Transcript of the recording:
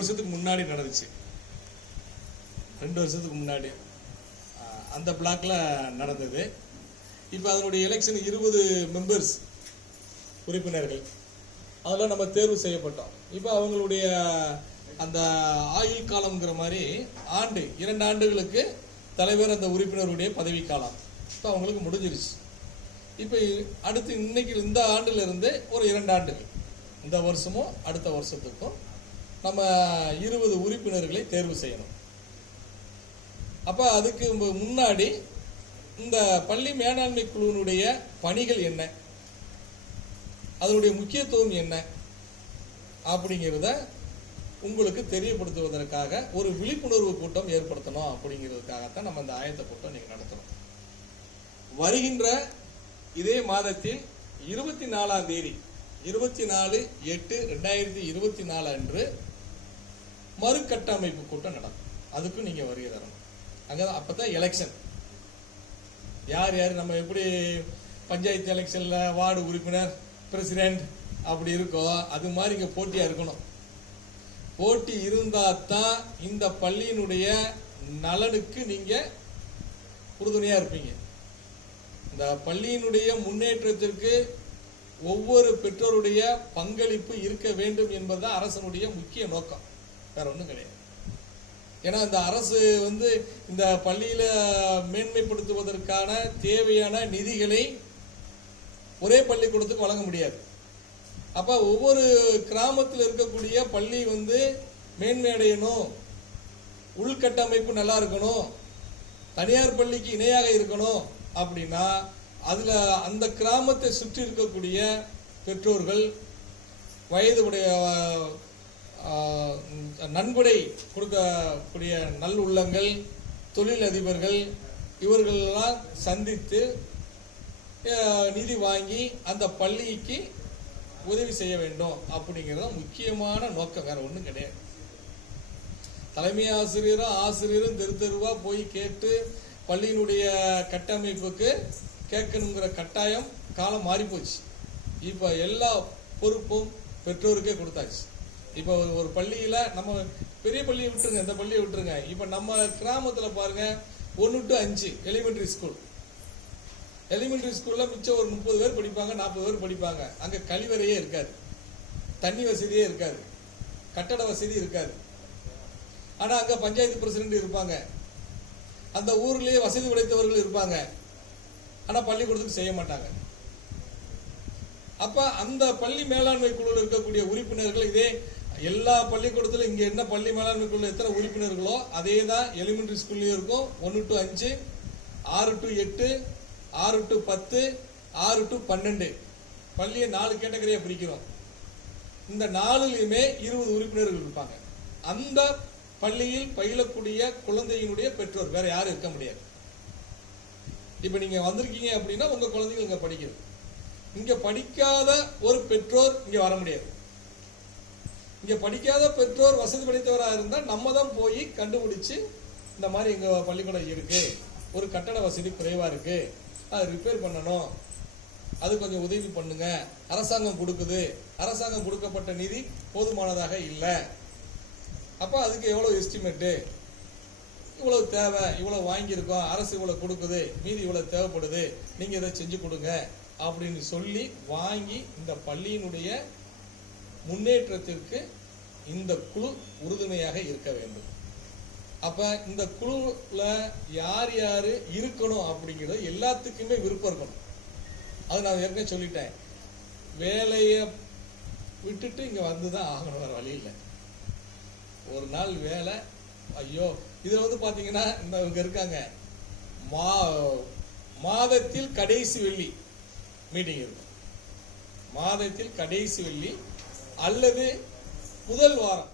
வருஷத்துக்கு முன்னாடி நடந்துச்சு. ரெண்டு வருஷத்துக்கு முன்னாடி. அந்த பிளாக்ல நடந்தது. இப்போ அதனுடைய எலெக்ஷன் இருபது மெம்பர்ஸ் உறுப்பினர்கள். அதெல்லாம் நம்ம தேர்வு செய்யப்பட்டோம். இப்போ அவங்களுடைய அந்த ஆயுள் காலம்ங்கிற மாதிரி ஆண்டு இரண்டு ஆண்டுகளுக்கு தலைவர் அந்த உறுப்பினருடைய பதவி காலம். இப்போ அவங்களுக்கு முடிஞ்சிருச்சு. இப்போ அடுத்து இன்னைக்கு இந்த ஆண்டுல இருந்து ஒரு இரண்டு ஆண்டுகள். இந்த வருஷமும் அடுத்த வருஷத்துக்கும் நம்ம இருபது உறுப்பினர்களை தேர்வு செய்யணும். அப்போ அதுக்கு முன்னாடி இந்த பள்ளி மேலாண்மை குழுவினுடைய பணிகள் என்ன? அதனுடைய முக்கியத்துவம் என்ன? அப்படிங்கிறத உங்களுக்கு தெரியப்படுத்துவதற்காக ஒரு விழிப்புணர்வு கூட்டம் ஏற்படுத்தணும் அப்படிங்கிறதுக்காகத்தான் நம்ம இந்த ஆயத்த கூட்டம் நீங்கள் நடத்தணும் வருகின்ற இதே மாதத்தில் இருபத்தி நாலாம் தேதி இருபத்தி நாலு எட்டு ரெண்டாயிரத்தி இருபத்தி நாலு அன்று மறுகட்டமைப்பு கூட்டம் நடக்கும். அதுக்கும் நீங்க வருகை தரணும். அங்கதான் அப்பதான் எலெக்ஷன் யார் யார் நம்ம எப்படி பஞ்சாயத்து எலெக்ஷன்ல வார்டு உறுப்பினர் பிரசிடென்ட் அப்படி இருக்கோ அது மாதிரி இங்க போட்டியா இருக்கணும். போட்டி இருந்தால் தான் இந்த பள்ளியினுடைய நலனுக்கு நீங்க உறுதுணையா இருப்பீங்க. இந்த பள்ளியினுடைய முன்னேற்றத்திற்கு ஒவ்வொரு பெற்றோருடைய பங்களிப்பு இருக்க வேண்டும் என்பதுதான் அரசனுடைய முக்கிய நோக்கம். வேற ஒன்றும் கிடையாது. ஏன்னா இந்த அரசு வந்து இந்த பள்ளியில மேன்மைப்படுத்துவதற்கான தேவையான நிதிகளை ஒரே பள்ளிக்கூடத்துக்கு வழங்க முடியாது. அப்ப ஒவ்வொரு கிராமத்தில் இருக்கக்கூடிய பள்ளி வந்து மேன்மை அடையணும் உள்கட்டமைப்பு நல்லா இருக்கணும் தனியார் பள்ளிக்கு இணையாக இருக்கணும் அப்படின்னா அதுல அந்த கிராமத்தை சுற்றி இருக்கக்கூடிய பெற்றோர்கள் வயது உடைய நன்கொடை கொடுக்கக்கூடிய நல்லுள்ளங்கள் தொழில் அதிபர்கள் இவர்களெல்லாம் சந்தித்து நிதி வாங்கி அந்த பள்ளிக்கு உதவி செய்ய வேண்டும் அப்படிங்கிறது முக்கியமான நோக்கம். வேற ஒன்றும் கிடையாது. தலைமை ஆசிரியரும் ஆசிரியரும் தெரு தெருவாக போய் கேட்டு பள்ளியினுடைய கட்டமைப்புக்கு கேட்கணுங்கிற கட்டாயம் காலம் மாறிப்போச்சு. இப்போ எல்லா பொறுப்பும் பெற்றோருக்கே கொடுத்தாச்சு. இப்போ ஒரு- ஒரு பள்ளியில நம்ம பெரிய பள்ளியை விட்டுருங்க இந்த பள்ளியை விட்டுருங்க. இப்போ நம்ம கிராமத்துல பாருங்க ஒன்று டு அஞ்சு எலிமெண்ட்ரி ஸ்கூல் எலிமெண்ட்ரி ஸ்கூல்ல மிச்சம் ஒரு முப்பது பேர் படிப்பாங்க நாற்பது பேர் படிப்பாங்க. அங்க கழிவறையே இருக்காது. தண்ணி வசதியே இருக்காது. கட்டட வசதி இருக்காது. ஆனா அங்க பஞ்சாயத்து பிரசிடென்ட் இருப்பாங்க. அந்த ஊர்லயே வசதி உடைத்தவர்கள் இருப்பாங்க. ஆனா பள்ளிக்கூடத்துக்கு செய்ய மாட்டாங்க. அப்ப அந்த பள்ளி மேலாண்மை குழுவில் இருக்கக்கூடிய உறுப்பினர்கள் இதே எல்லா பள்ளிக்கூடத்திலும் இங்கே என்ன பள்ளி மேலாண்மை குழு எத்தனை உறுப்பினர்களோ அதே தான் எலிமெண்ட்ரி ஸ்கூல்லையும் இருக்கும். ஒன்று டு அஞ்சு ஆறு டு எட்டு ஆறு டு பத்து ஆறு டு பன்னெண்டு. பள்ளியை நாலு கேட்டகரியாக பிரிக்கிறோம். இந்த நாலுலையுமே இருபது உறுப்பினர்கள் இருப்பாங்க. அந்த பள்ளியில் பயிலக்கூடிய குழந்தையினுடைய பெற்றோர் வேற யாரும் இருக்க முடியாது. இப்போ நீங்கள் வந்திருக்கீங்க அப்படின்னா உங்கள் குழந்தைங்க இங்கே படிக்கிறது இங்கே படிக்காத ஒரு பெற்றோர் இங்கே வர முடியாது. இங்க படிக்காத பெற்றோர் வசதி படித்தவராக இருந்தால் நம்ம தான் போய் கண்டுபிடிச்சு இந்த மாதிரி எங்க பள்ளிக்கூடம் இருக்கு. ஒரு கட்டட வசதி குறைவா இருக்கு. அதை ரிப்பேர் பண்ணணும். அது கொஞ்சம் உதவி பண்ணுங்க. அரசாங்கம் கொடுக்குது. அரசாங்கம் கொடுக்கப்பட்ட நிதி போதுமானதாக இல்லை. அப்போ அதுக்கு எவ்வளோ எஸ்டிமேட்டு இவ்வளோ தேவை. இவ்வளோ வாங்கியிருக்கோம். அரசு இவ்வளோ கொடுக்குது. மீதி இவ்வளோ தேவைப்படுது. நீங்கள் இதை செஞ்சு கொடுங்க. அப்படின்னு சொல்லி வாங்கி இந்த பள்ளியினுடைய முன்னேற்றத்திற்கு இந்த குழு உறுதுணையாக இருக்க வேண்டும். அப்ப இந்த குழுல யார் யாரு இருக்கணும் அப்படிங்கிறது எல்லாத்துக்குமே விருப்பம் இருக்கணும். அது நான் ஏற்கனவே சொல்லிட்டேன். வேலையை விட்டுட்டு இங்க வந்துதான் ஆகணும் வேற வழி இல்லை. ஒரு நாள் வேலை ஐயோ இதுல வந்து பாத்தீங்கன்னா இந்த இவங்க இருக்காங்க. மா மாதத்தில் கடைசி வெள்ளி மீட்டிங் இருக்கும். மாதத்தில் கடைசி வெள்ளி அல்லது முதல் வாரம்.